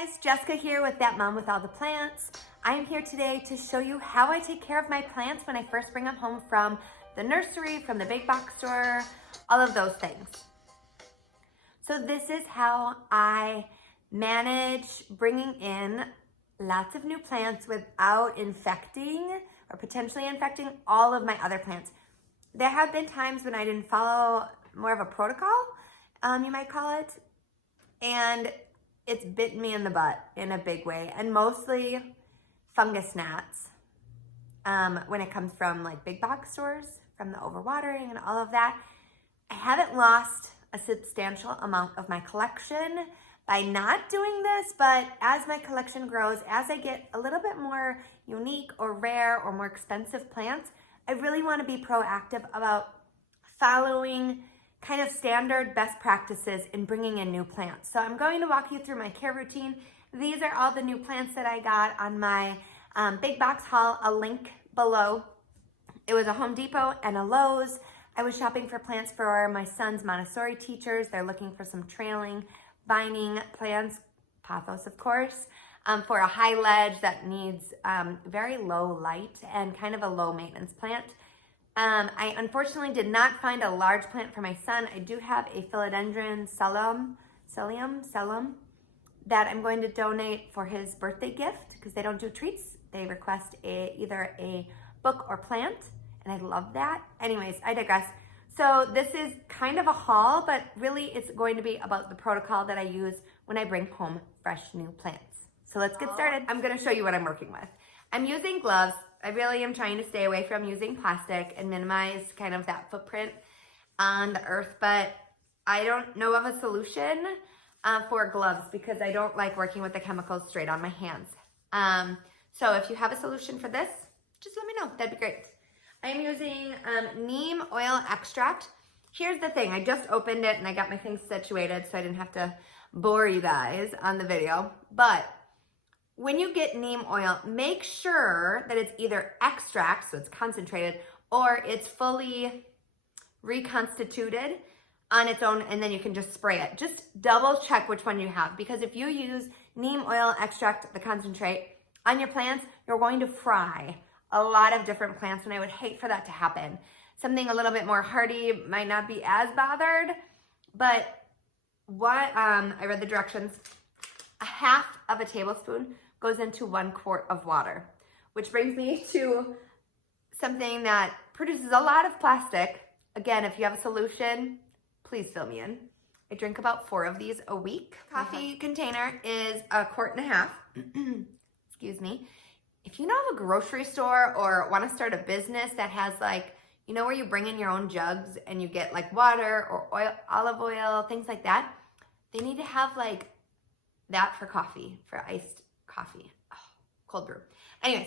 guys, Jessica here with That Mom with All the Plants. I am here today to show you how I take care of my plants when I first bring them home from the nursery, from the big box store, all of those things. So this is how I manage bringing in lots of new plants without infecting or potentially infecting all of my other plants. There have been times when I didn't follow more of a protocol, you might call it, and it's bitten me in the butt in a big way, and mostly fungus gnats when it comes from like big box stores, from the overwatering and all of that. I haven't lost a substantial amount of my collection by not doing this, but as my collection grows, as I get a little bit more unique or rare or more expensive plants, I really want to be proactive about following kind of standard best practices in bringing in new plants. So I'm going to walk you through my care routine. These are all the new plants that I got on my big box haul. I'll link below. It was a Home Depot and a Lowe's. I was shopping for plants for my son's Montessori teachers. They're looking for some trailing, vining plants, pothos of course, for a high ledge that needs very low light and kind of a low maintenance plant. I unfortunately did not find a large plant for my son. I do have a philodendron cellum that I'm going to donate for his birthday gift because they don't do treats. They request either a book or plant, and I love that. Anyways, I digress. So this is kind of a haul, but really it's going to be about the protocol that I use when I bring home fresh new plants. So let's get started. I'm gonna show you what I'm working with. I'm using gloves. I really am trying to stay away from using plastic and minimize kind of that footprint on the earth, but I don't know of a solution for gloves because I don't like working with the chemicals straight on my hands. So if you have a solution for this, just let me know, that'd be great. I'm using neem oil extract. Here's the thing, I just opened it and I got my things situated so I didn't have to bore you guys on the video, but when you get neem oil, make sure that it's either extract, so it's concentrated, or it's fully reconstituted on its own, and then you can just spray it. Just double check which one you have, because if you use neem oil extract, the concentrate, on your plants, you're going to fry a lot of different plants, and I would hate for that to happen. Something a little bit more hardy might not be as bothered, but what I read the directions, a half of a tablespoon goes into 1 quart of water, which brings me to something that produces a lot of plastic. Again, if you have a solution, please fill me in. I drink about 4 of these a week. Coffee container is 1.5 quart. Excuse me. If you know of a grocery store or want to start a business that has like, you know, where you bring in your own jugs and you get like water or oil, olive oil, things like that, they need to have like that for coffee, for iced coffee. Oh, cold brew. Anyways,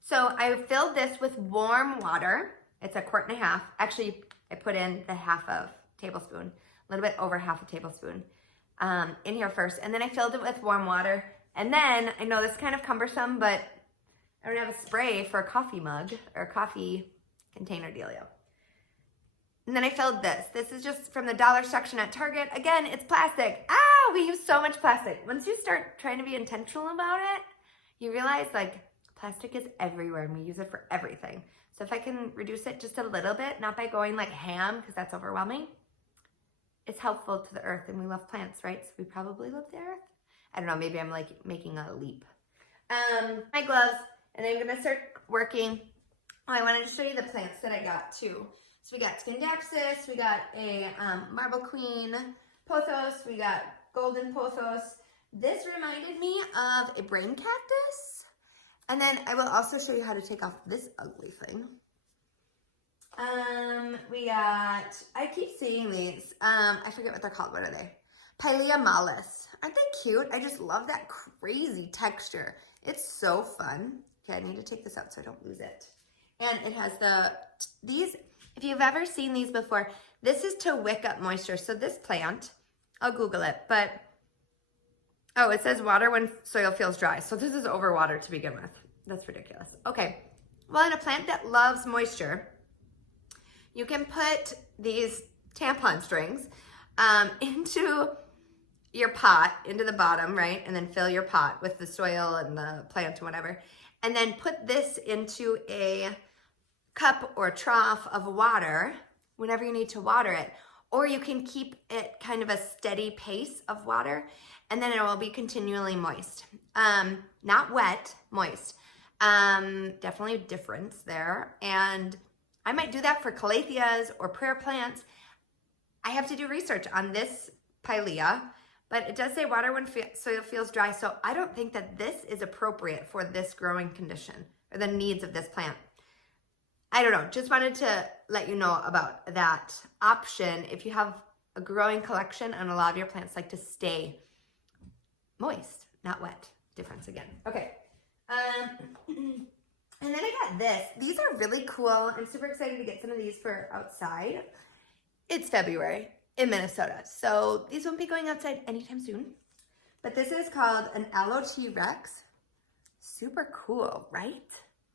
so I filled this with warm water. It's 1.5 quart. Actually, I put in the half of tablespoon, a little bit over half a tablespoon in here first. And then I filled it with warm water. And then, I know this is kind of cumbersome, but I don't have a spray for a coffee mug or a coffee container dealio. And then I filled this. This is just from the dollar section at Target. Again, it's plastic. Ah, we use so much plastic. Once you start trying to be intentional about it, you realize like plastic is everywhere and we use it for everything. So if I can reduce it just a little bit, not by going like ham, because that's overwhelming, it's helpful to the earth, and we love plants, right? So we probably love the earth. I don't know, maybe I'm like making a leap. My gloves, and I'm gonna start working. Oh, I wanted to show you the plants that I got too. So we got Scandaxis, we got a Marble Queen pothos, we got Golden pothos. This reminded me of a brain cactus. And then I will also show you how to take off this ugly thing. We got, I keep seeing these. I forget what they're called. What are they? Pilea mollis. Aren't they cute? I just love that crazy texture. It's so fun. Okay, I need to take this out so I don't lose it. And it has these, if you've ever seen these before, this is to wick up moisture. So this plant, I'll Google it, but, oh, it says water when soil feels dry. So this is overwatered to begin with. That's ridiculous. Okay, well, in a plant that loves moisture, you can put these tampon strings into your pot into the bottom, right? And then fill your pot with the soil and the plant and whatever. And then put this into a cup or trough of water whenever you need to water it. Or you can keep it kind of a steady pace of water, and then it will be continually moist. Not wet, moist. Definitely a difference there. And I might do that for calatheas or prayer plants. I have to do research on this pilea, but it does say water when soil feels dry, so I don't think that this is appropriate for this growing condition or the needs of this plant. I don't know, just wanted to let you know about that option if you have a growing collection, and a lot of your plants like to stay moist, not wet. Difference again. Okay. And then I got this. These are really cool. I'm super excited to get some of these for outside. It's February in Minnesota, so these won't be going outside anytime soon. But this is called an Aloe T-Rex. Super cool, right?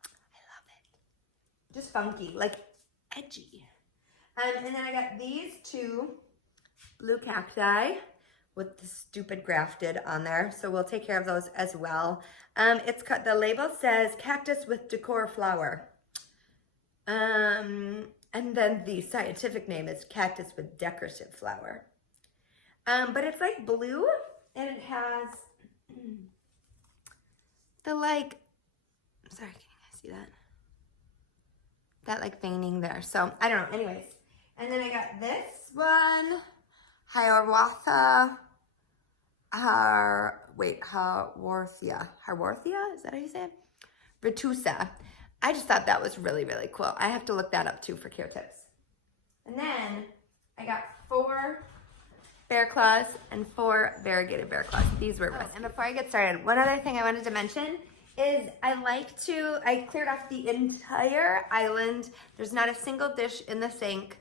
I love it. Just funky, like edgy. And then I got these two blue cacti with the stupid grafted on there, so we'll take care of those as well. It's cut. The label says cactus with decor flower. And then the scientific name is cactus with decorative flower. But it's like blue, and it has the like, sorry, can you guys see that? That like veining there. So I don't know, anyways. And then I got this one, Hiawatha, Haworthia, is that how you say it? Retusa. I just thought that was really, really cool. I have to look that up too for care tips. And then I got 4 bear claws and 4 variegated bear claws. These were rescued. And before I get started, one other thing I wanted to mention is I cleared off the entire island. There's not a single dish in the sink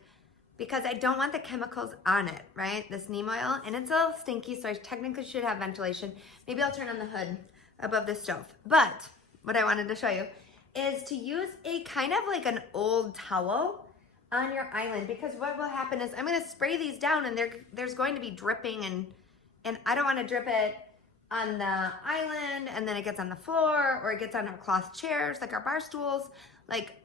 because I don't want the chemicals on it, right? This neem oil, and it's a little stinky, so I technically should have ventilation. Maybe I'll turn on the hood above the stove. But what I wanted to show you is to use a kind of like an old towel on your island, because what will happen is I'm going to spray these down, and there's going to be dripping, and I don't want to drip it on the island and then it gets on the floor or it gets on our cloth chairs, like our bar stools. Like,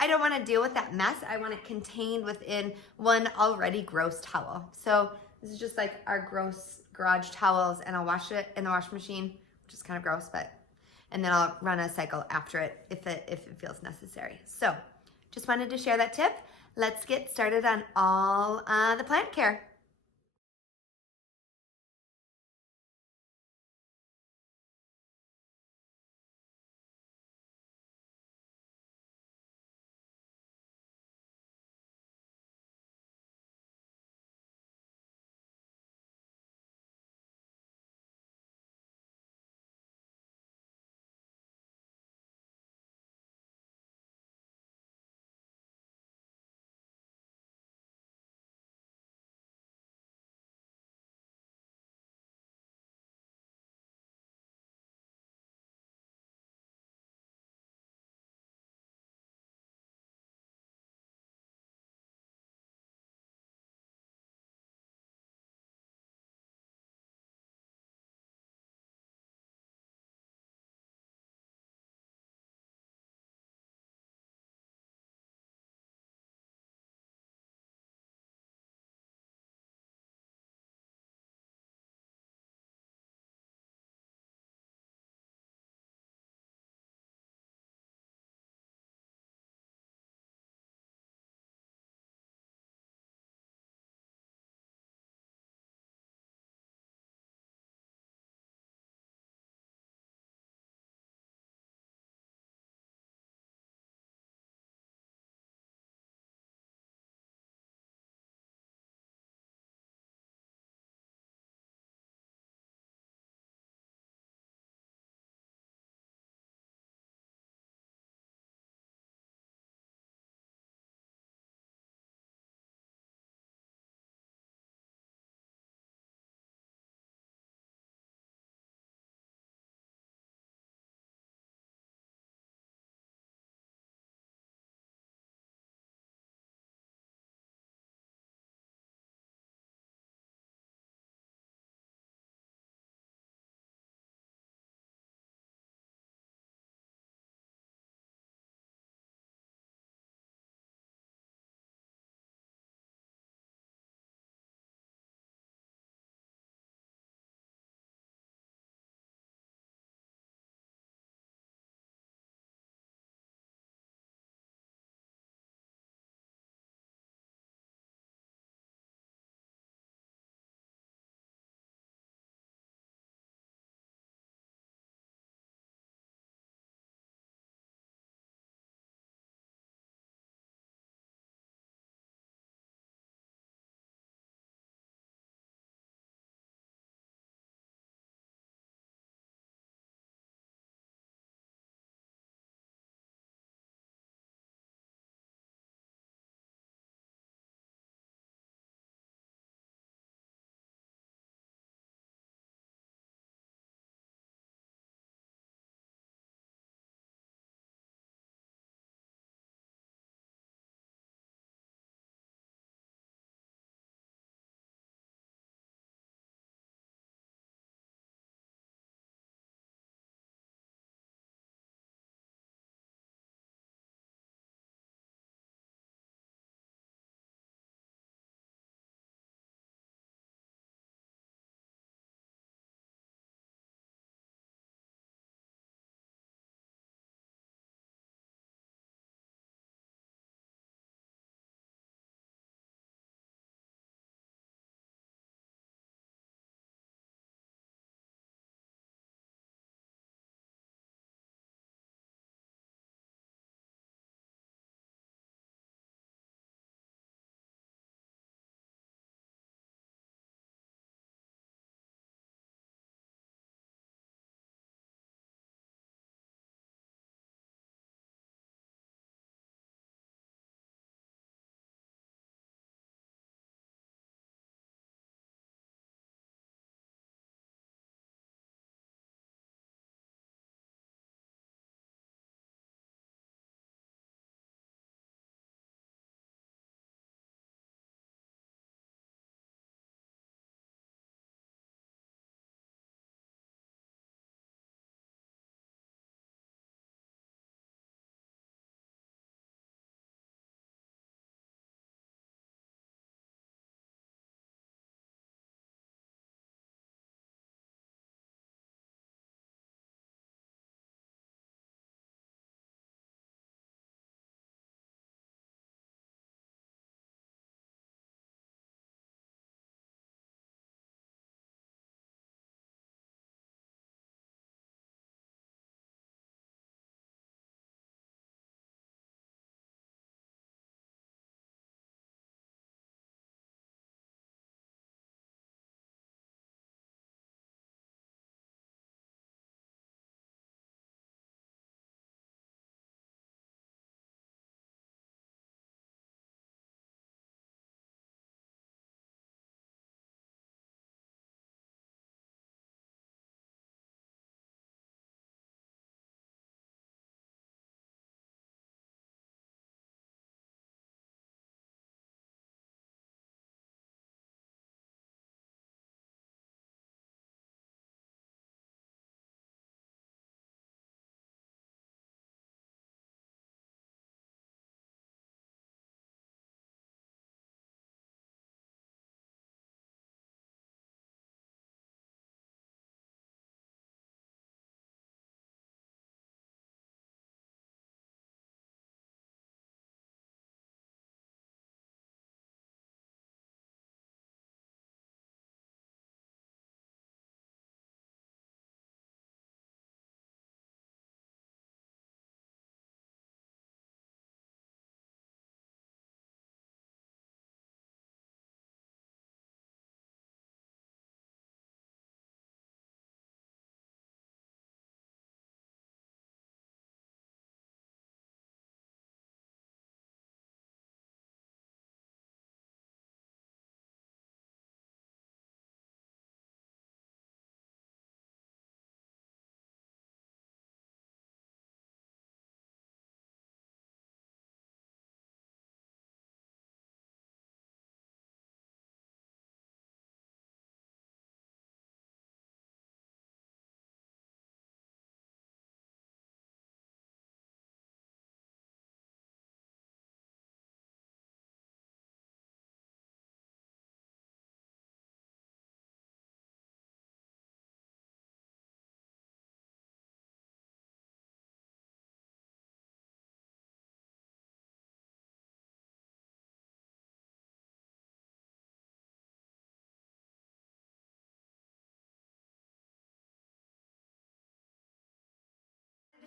I don't want to deal with that mess. I want it contained within one already gross towel. So this is just like our gross garage towels, and I'll wash it in the washing machine, which is kind of gross, and then I'll run a cycle after it if it feels necessary. So just wanted to share that tip. Let's get started on all the plant care.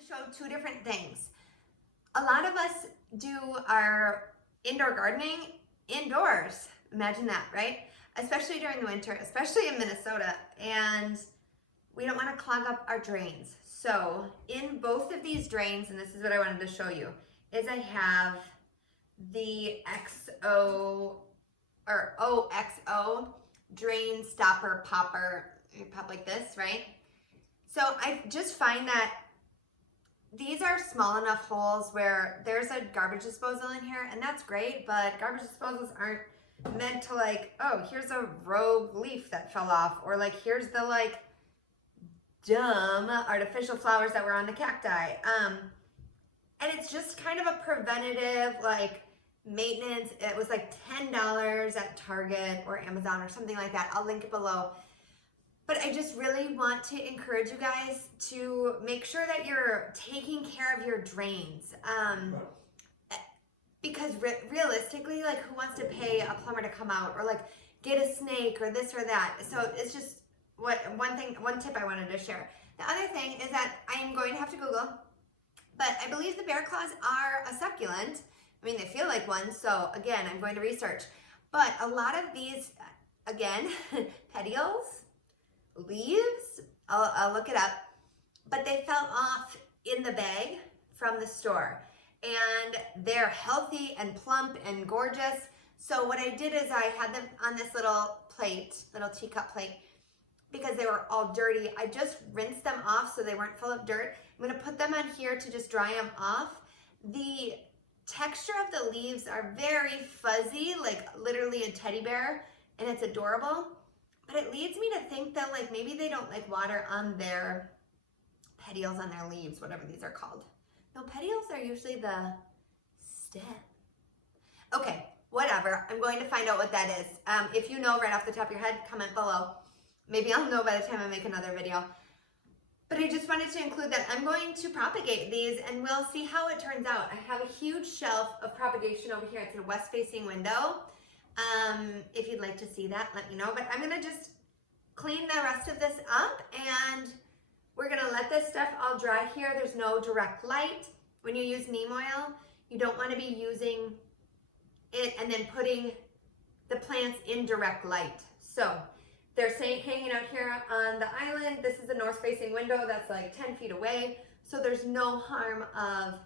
show two different things. A lot of us do our indoor gardening indoors. Imagine that, right? Especially during the winter, especially in Minnesota. And we don't want to clog up our drains. So in both of these drains, and this is what I wanted to show you, is I have the XO or OXO drain stopper popper. You pop like this, right? So I just find that these are small enough holes where there's a garbage disposal in here, and that's great, but garbage disposals aren't meant to like, oh, here's a rogue leaf that fell off, or like, here's the like dumb artificial flowers that were on the cacti. And it's just kind of a preventative like maintenance. It was like $10 at Target or Amazon or something like that. I'll link it below. But I just really want to encourage you guys to make sure that you're taking care of your drains. Because realistically, like, who wants to pay a plumber to come out or like get a snake or this or that? So it's just one tip I wanted to share. The other thing is that I am going to have to Google, but I believe the bear claws are a succulent. I mean, they feel like one, so again, I'm going to research. But a lot of these, again, petioles, leaves, I'll look it up, but they fell off in the bag from the store. And they're healthy and plump and gorgeous. So what I did is I had them on this little plate, little teacup plate, because they were all dirty. I just rinsed them off so they weren't full of dirt. I'm gonna put them on here to just dry them off. The texture of the leaves are very fuzzy, like literally a teddy bear, and it's adorable. But it leads me to think that like maybe they don't like water on their petioles on their leaves, whatever these are called. No, petioles are usually the stem. Okay, whatever. I'm going to find out what that is. If you know right off the top of your head, comment below. Maybe I'll know by the time I make another video. But I just wanted to include that I'm going to propagate these and we'll see how it turns out. I have a huge shelf of propagation over here. It's a west-facing window. If you'd like to see that, let me know. But I'm gonna just clean the rest of this up and we're gonna let this stuff all dry here. There's no direct light. When you use neem oil, you don't wanna be using it and then putting the plants in direct light. So they're hanging out here on the island. This is a north-facing window that's like 10 feet away. So there's no harm of,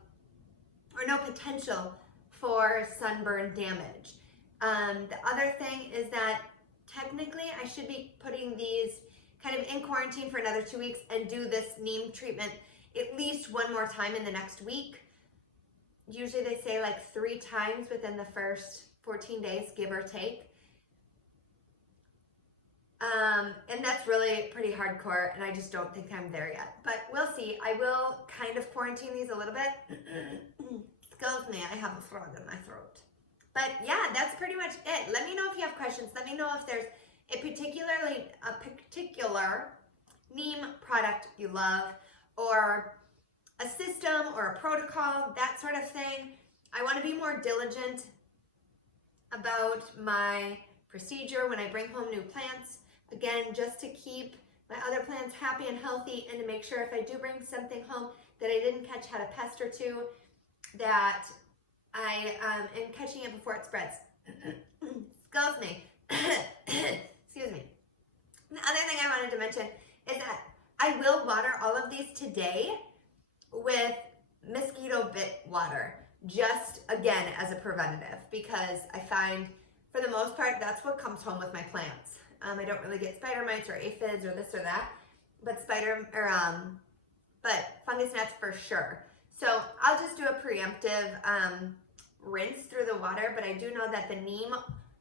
or no potential for sunburn damage. The other thing is that technically I should be putting these kind of in quarantine for another 2 weeks and do this neem treatment at least one more time in the next week. Usually they say like 3 times within the first 14 days, give or take. And that's really pretty hardcore and I just don't think I'm there yet, but we'll see. I will kind of quarantine these a little bit. Excuse me, I have a frog in my throat. But yeah, that's pretty much it. Let me know if you have questions. Let me know if there's a particular neem product you love, or a system or a protocol, that sort of thing. I want to be more diligent about my procedure when I bring home new plants. Again, just to keep my other plants happy and healthy, and to make sure if I do bring something home that I didn't catch had a pest or two, that I am catching it before it spreads. Excuse me. Excuse me. The other thing I wanted to mention is that I will water all of these today with mosquito bit water, just again as a preventative, because I find for the most part that's what comes home with my plants. I don't really get spider mites or aphids or this or that, but fungus gnats for sure. So I'll just do a preemptive rinse through the water, but I do know that the neem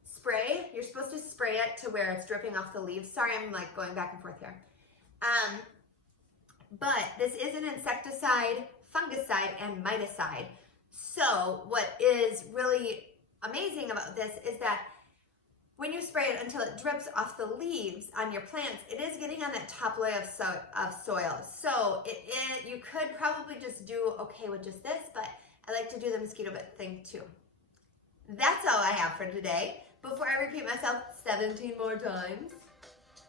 spray, you're supposed to spray it to where it's dripping off the leaves. Sorry, I'm like going back and forth here. But this is an insecticide, fungicide, and miticide. So what is really amazing about this is that when you spray it until it drips off the leaves on your plants, it is getting on that top layer of soil. So you could probably just do okay with just this, but I like to do the mosquito bit thing too. That's all I have for today. Before I repeat myself 17 more times,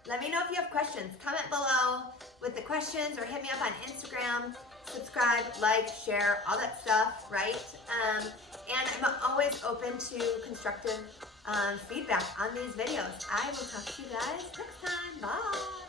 let me know if you have questions. Comment below with the questions or hit me up on Instagram. subscribe, like, share, all that stuff, right? And I'm always open to constructive feedback on these videos. I will talk to you guys next time. Bye.